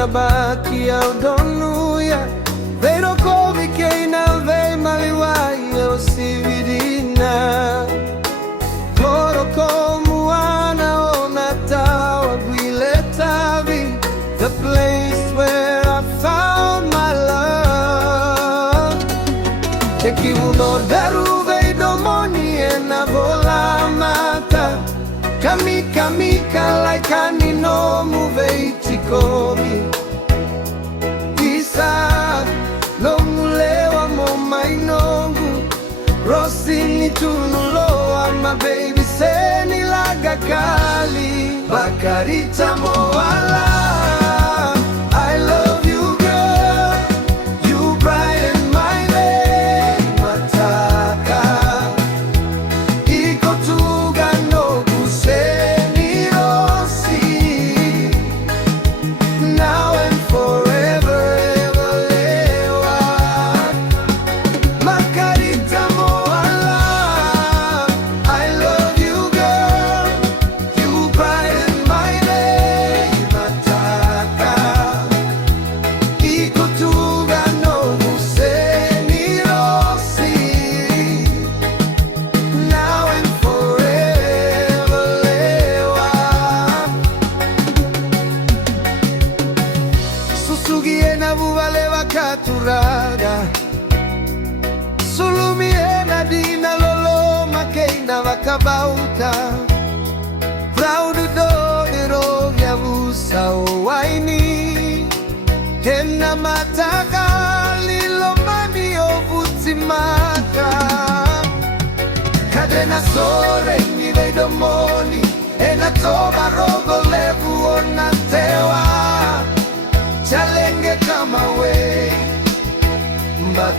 ya baki ya udonuya Veiro kovi keina vei maliwai o sividina Koro ko Muana o Natewa guile tavi The place where I found my love Eki uno daru vei domoni e na vola mata Kamika mika laikani no muvei chikomi Isa no mulewa mo mainongu Rosini tunuloa my baby seni laga kali Bakarita moala I love you girl You brighten my day mataka Iko tuga no kuseni rosi Now and forever ever lewa Bakarita moala I love you girl You brighten my day mataka Iko tuga no kuseni rosi Now and forever lewa Susugie na vuvaleva katurada Sulumie na dina loloma keina vakabauta Fraudu dodero Yavusa o waini Hena mataqali lomani o vutimaka Kadena sore ni vei domoni E na toma rogo levu o Natewa Chalenge kama we But